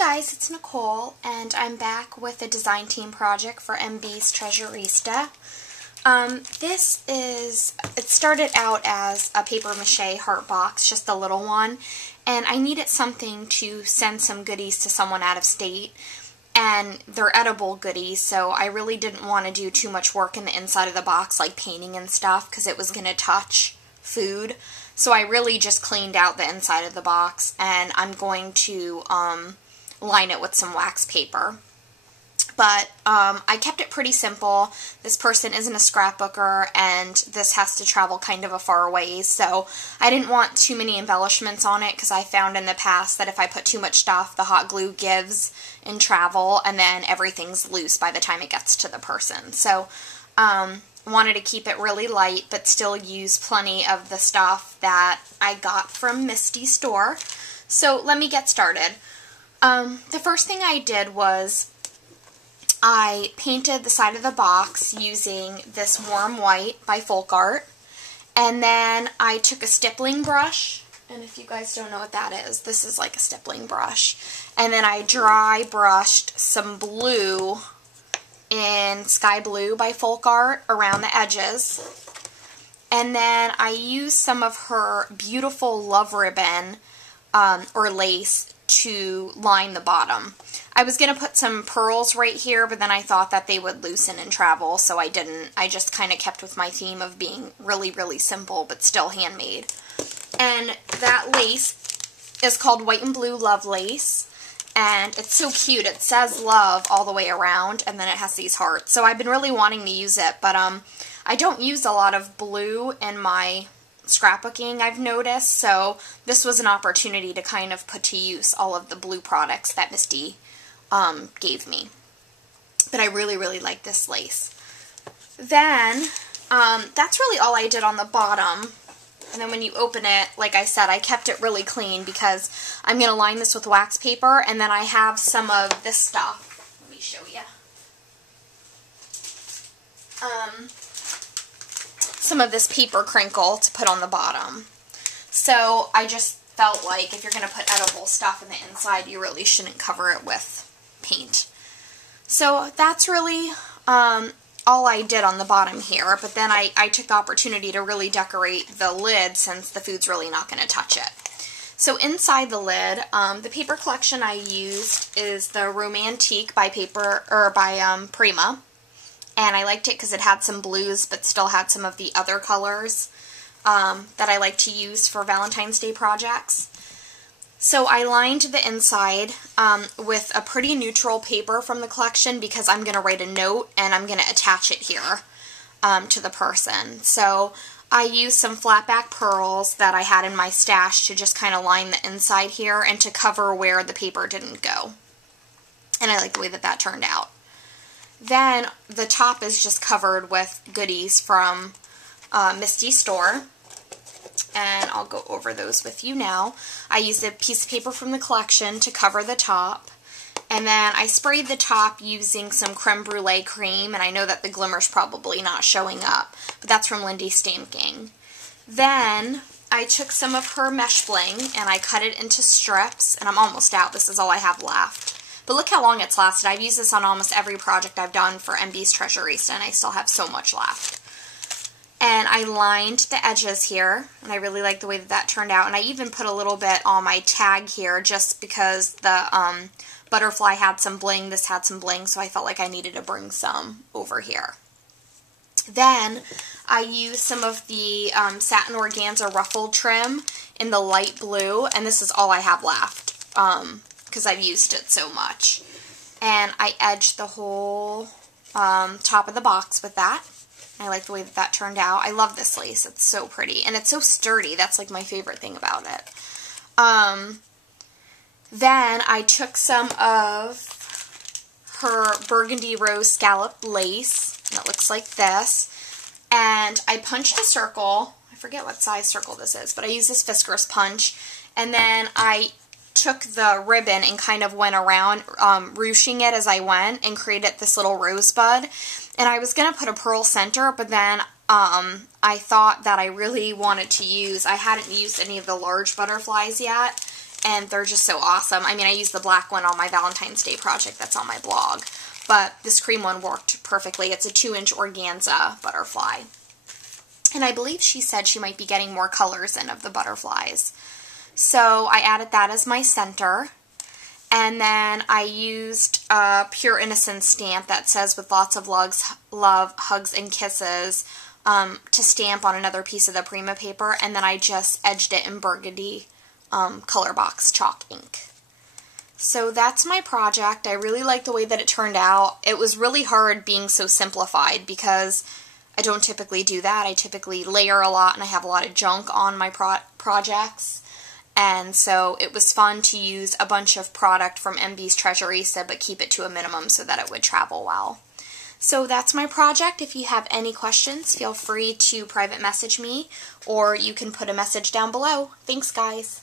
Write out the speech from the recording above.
guys, it's Nicole, and I'm back with a design team project for MB's Treasurista. It started out as a paper mache heart box, just a little one, and I needed something to send some goodies to someone out of state, and they're edible goodies, so I really didn't want to do too much work in the inside of the box, like painting and stuff, because it was going to touch food. So I really just cleaned out the inside of the box, and I'm going to line it with some wax paper. But I kept it pretty simple. This person isn't a scrapbooker, and this has to travel kind of a far ways, so I didn't want too many embellishments on it, because I found in the past that if I put too much stuff, the hot glue gives in travel, and then everything's loose by the time it gets to the person. So wanted to keep it really light, but still use plenty of the stuff that I got from Misty's store. So let me get started. The first thing I did was I painted the side of the box using this warm white by Folk Art, and then I took a stippling brush, and if you guys don't know what that is, this is like a stippling brush, and then I dry brushed some blue in Sky Blue by Folk Art around the edges, and then I used some of her beautiful love ribbon or lace to line the bottom. I was going to put some pearls right here, but then I thought that they would loosen and travel, so I didn't. I just kind of kept with my theme of being really, really simple, but still handmade. And that lace is called White and Blue Love Lace, and it's so cute. It says love all the way around, and then it has these hearts. So I've been really wanting to use it, but I don't use a lot of blue in my scrapbooking, I've noticed, so this was an opportunity to kind of put to use all of the blue products that Misty gave me. But I really, really like this lace. Then, that's really all I did on the bottom. And then when you open it, like I said, I kept it really clean because I'm going to line this with wax paper, and then I have some of this stuff. Let me show you. Some of this paper crinkle to put on the bottom. So I just felt like if you're going to put edible stuff in the inside, you really shouldn't cover it with paint. So that's really all I did on the bottom here, but then I took the opportunity to really decorate the lid since the food's really not going to touch it. So inside the lid, the paper collection I used is the Romantique by Prima. And I liked it because it had some blues, but still had some of the other colors that I like to use for Valentine's Day projects. So I lined the inside with a pretty neutral paper from the collection because I'm going to write a note and I'm going to attach it here to the person. So I used some flat back pearls that I had in my stash to just kind of line the inside here and to cover where the paper didn't go. And I like the way that that turned out. Then the top is just covered with goodies from Misty's store, and I'll go over those with you now. I used a piece of paper from the collection to cover the top, and then I sprayed the top using some creme brulee cream, and I know that the glimmer's probably not showing up, but that's from Lindy Stamking. Then I took some of her mesh bling, and I cut it into strips, and I'm almost out. This is all I have left. But look how long it's lasted. I've used this on almost every project I've done for MB's Treasurista, and I still have so much left. And I lined the edges here, and I really like the way that that turned out. And I even put a little bit on my tag here just because the butterfly had some bling, this had some bling, so I felt like I needed to bring some over here. Then I used some of the satin organza ruffled trim in the light blue, and this is all I have left. Because I've used it so much. And I edged the whole top of the box with that. I like the way that that turned out. I love this lace. It's so pretty. And it's so sturdy. That's like my favorite thing about it. Then I took some of her burgundy rose scallop lace. That looks like this. And I punched a circle. I forget what size circle this is, but I used this Fiskars punch. And then I took the ribbon and kind of went around ruching it as I went and created this little rosebud. And I was going to put a pearl center, but then I thought that I really wanted to use, I hadn't used any of the large butterflies yet, and they're just so awesome. I mean, I used the black one on my Valentine's Day project that's on my blog, but this cream one worked perfectly. It's a 2-inch organza butterfly. And I believe she said she might be getting more colors in of the butterflies. So I added that as my center. And then I used a Pure Innocence stamp that says with lots of love, hugs, and kisses to stamp on another piece of the Prima paper. And then I just edged it in burgundy color box chalk ink. So that's my project. I really like the way that it turned out. It was really hard being so simplified because I don't typically do that. I typically layer a lot and I have a lot of junk on my projects. And so it was fun to use a bunch of product from MB's Treasurista but keep it to a minimum so that it would travel well. So that's my project. If you have any questions, feel free to private message me or you can put a message down below. Thanks, guys.